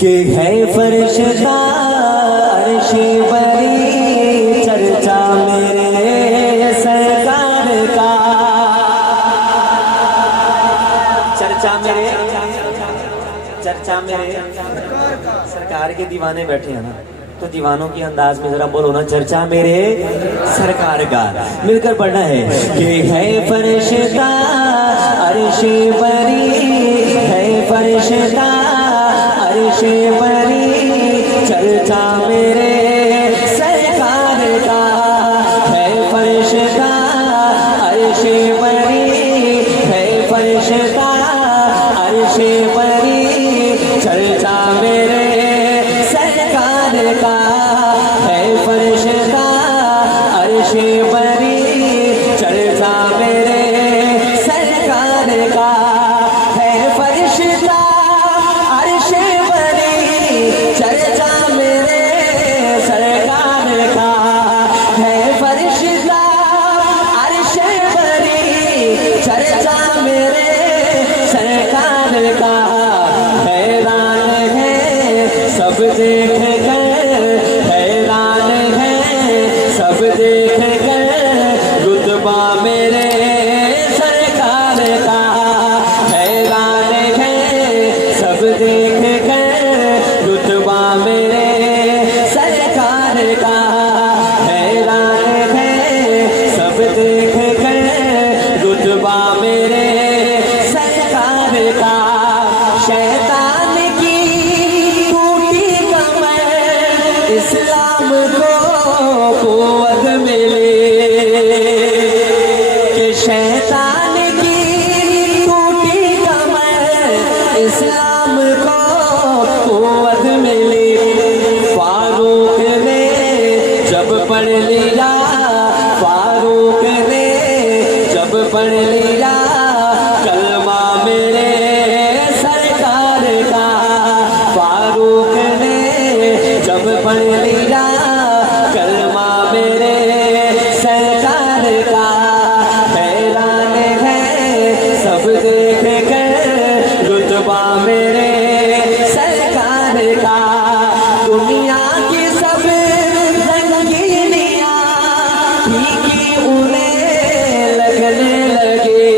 के है फरिश्ता अर्श बरी चर्चा मेरे सरकार का। चर्चा मेरे सरकार के दीवाने बैठे हैं ना, तो दीवानों के अंदाज में जरा बोलो ना, चर्चा मेरे सरकार का। मिलकर पढ़ना है कि है फरिश्ता अर्श बरी, है फरिश्ता अर्श बरी चर्चा मेरे सरकार का। है फरिश्ता अर्श बरी, है फरिश्ता अर्श बरी चर्चा मेरे सरकार का। है फरिश्ता अर्श बरी चर्चा मेरे सरकार का। है फरिश्ता अर्श बरी चर्चा मेरे सरकार का। है फरिश्ता अर्श बरी चर्चा मेरे सरकार का। हैरान है सब देख कर, हैरान है सब देख कर रुतबा मेरे सरकार का। हैरान है सब देख कर रुतबा मेरे सरकार का। हैरान है सब देख कर रुतबा मेरे सरकार का। शैतान की टूटी कमर इस्लाम को कुव्वत मिली, कि शैतान की टूटी कमर इस्लाम को कुव्वत मिली। फारूक ने जब पढ़ लिया, फारूक ने जब पढ़ लिया कलमा मेरे सरकार का। फारूक ने जब पढ़ लिया कलमा मेरे सरकार का। हैरान है सब देख कर रुतबा मेरे सरकार का। दुनिया की सब रंगीनियां फीकी उन्हें लगने लगे।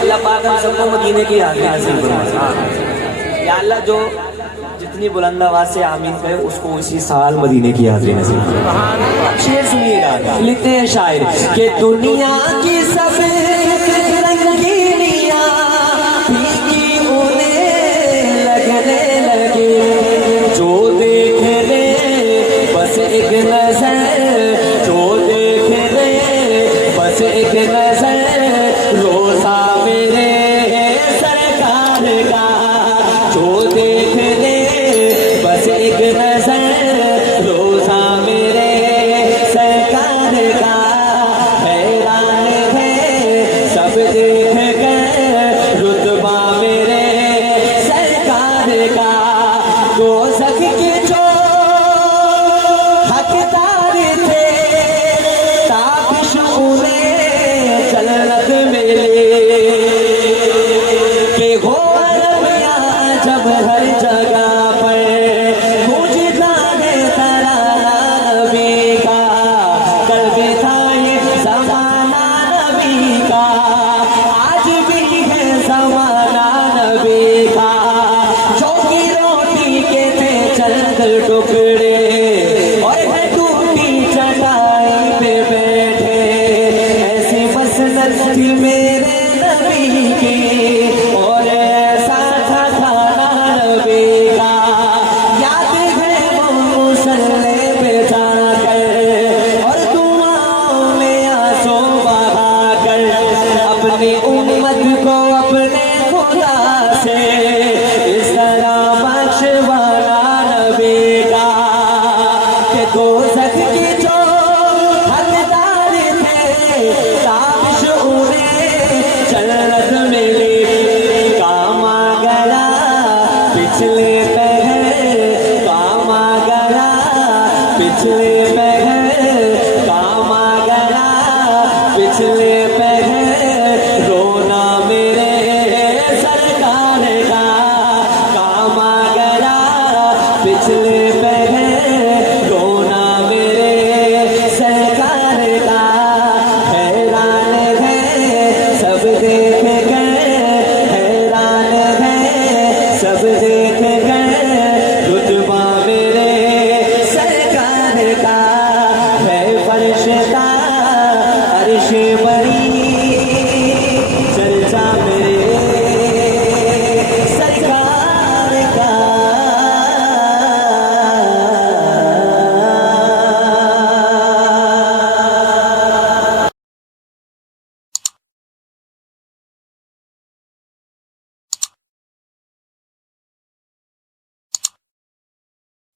अल्लाह पाक हम सबको मदीने की हाजिरी नसीब फरमाए। या अल्लाह जो जितनी बुलंद आवाज से आमीन कहे उसको उसी साल मदीने की हाजिरी नसीब फरमाए। शेर सुनिएगा, लिखते हैं शायर कि दुनिया की सब